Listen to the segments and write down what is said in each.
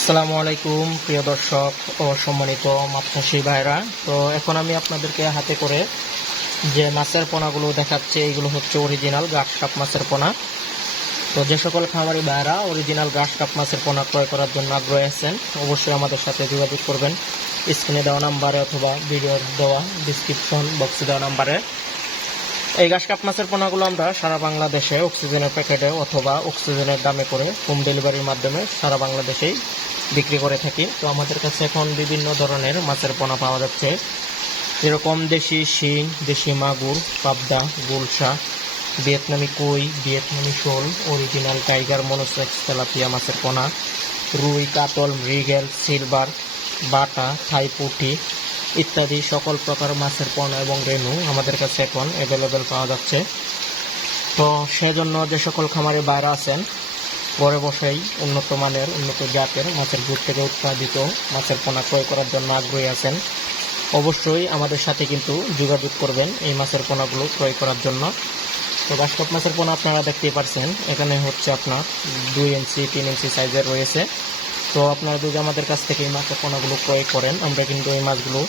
আসসালামু আলাইকুম, প্রিয় দর্শক ও সম্মানিত মাপচাষী ভাইরা তো এখন আমি আপনাদেরকে হাতে করে যে মাছের পোনাগুলো দেখাচ্ছে এইগুলো হচ্ছে অরিজিনাল গাছ কাপ মাছের পোনা। তো যে সকল খামারি ভাইরা অরিজিনাল গাছ কাপ মাছের পোনা ক্রয় করার জন্য আগ্রহী আছেন, অবশ্যই আমাদের সাথে যোগাযোগ করবেন। স্ক্রিনে দেওয়া নাম্বারে অথবা ভিডিওর দেওয়া ডিসক্রিপশন বক্সে দেওয়া নাম্বারে। এই ঘাস কাপ মাছের পোনাগুলো আমরা সারা বাংলাদেশে অক্সিজেনের প্যাকেটে অথবা অক্সিজেনের দামে করে হোম ডেলিভারির মাধ্যমে সারা বাংলাদেশেই বিক্রি করে থাকি। তো আমাদের কাছে এখন বিভিন্ন ধরনের মাছের পোনা পাওয়া যাচ্ছে। যেরকম দেশি শিং, দেশি মাগুর, পাবদা, গুলশা, ভিয়েতনামি কই, ভিয়েতনামি শোল, অরিজিনাল টাইগার, মনোসেক্স, তেলাপিয়া মাছের পোনা, রুই, কাতল, মৃগেল, সিলভার, বাটা থাই পুঁটি ইত্যাদি সকল প্রকার মাছের পোনা এবং রেনু আমাদের কাছে এখন অ্যাভেলেবেল পাওয়া যাচ্ছে। তো সেজন্য যে সকল খামারে বাইরে আছেন, ঘরে বসেই উন্নত মানের, উন্নত জাতের মাছের গুড় থেকে উৎপাদিত মাছের পোনা ক্রয় করার জন্য আগ্রহী আছেন। অবশ্যই আমাদের সাথে কিন্তু যোগাযোগ করবেন এই মাছের পোনাগুলো ক্রয় করার জন্য। তো বাস্তব মাছের পোনা আপনারা দেখতেই পারছেন। এখানে হচ্ছে আপনার দুই ইঞ্চি, তিন ইঞ্চি সাইজের রয়েছে। তো আপনারা যদি আমাদের কাছ থেকে এই মাছের পোনাগুলো ক্রয় করেন, আমরা কিন্তু এই মাছগুলো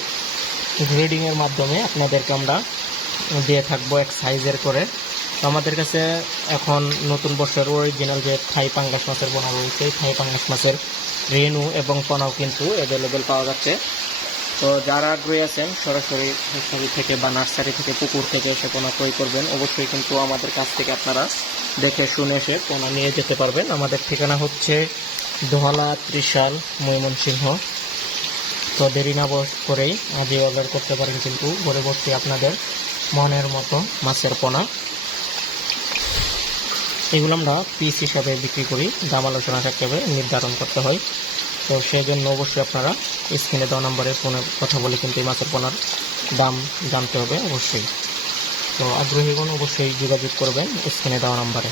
গ্রেডিংয়ের মাধ্যমে আপনাদেরকে আমরা দিয়ে থাকব এক সাইজের করে। তো আমাদের কাছে এখন নতুন বছর অরিজিনাল যে থাই পাঙ্গাস মাছের পোনা রয়েছে, এই থাই পাঙ্গাস মাছের রেনু এবং পোনাও কিন্তু অ্যাভেলেবেল পাওয়া যাচ্ছে। তো যারা আগ্রহী আছেন, সরাসরি নার্সারি থেকে বা নার্সারি থেকে, পুকুর থেকে এসে পোনা ক্রয় করবেন, অবশ্যই কিন্তু আমাদের কাছ থেকে আপনারা দেখে শুনে এসে পোনা নিয়ে যেতে পারবেন। আমাদের ঠিকানা হচ্ছে দোহালা ত্রিশাল, ময়মনসিংহ। তো দেরি না বস করেই আজই অর্ডার করতে পারেন কিন্তু ঘরে বসে আপনাদের মনের মতো মাছের পোনা। এগুলো আমরা পিস হিসাবে বিক্রি করি, দাম আলোচনা হবে নির্ধারণ করতে হয়। তো সেই জন্য অবশ্যই আপনারা স্ক্রিনে দেওয়া নম্বরে ফোনে কথা বলে কিন্তু এই মাছের পোনার দাম জানতে হবে অবশ্যই। তো আগ্রহীগণ অবশ্যই যোগাযোগ করবেন স্ক্রিনে দেওয়া নম্বরে।